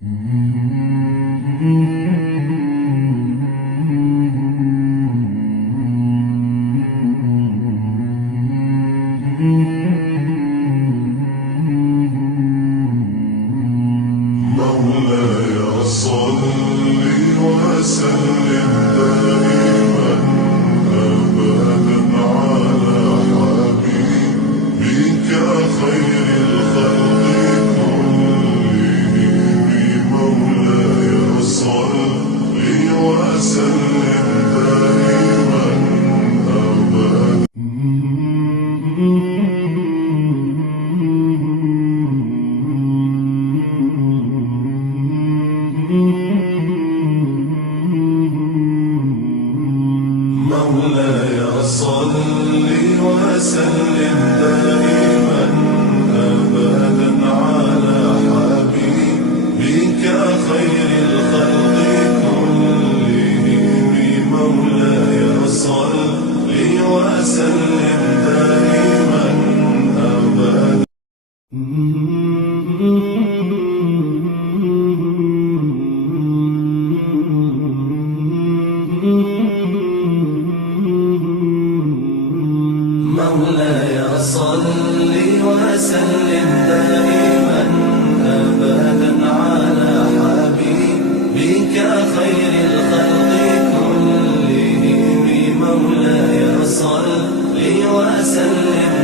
مولاي صل وسلم دائما أبدا على حبيبك خير الخلق كلهم. مولاي صل وسلم دائما أبدا. مولاي صل وسلم دائما أبدا على حبيبك خير الخلق كلهم. مولاي صل وسلم دائما أبدا. مولاي صل وسلم دائما أبدا على حبيبك خير الخلق كلهم. مولاي صل وسلم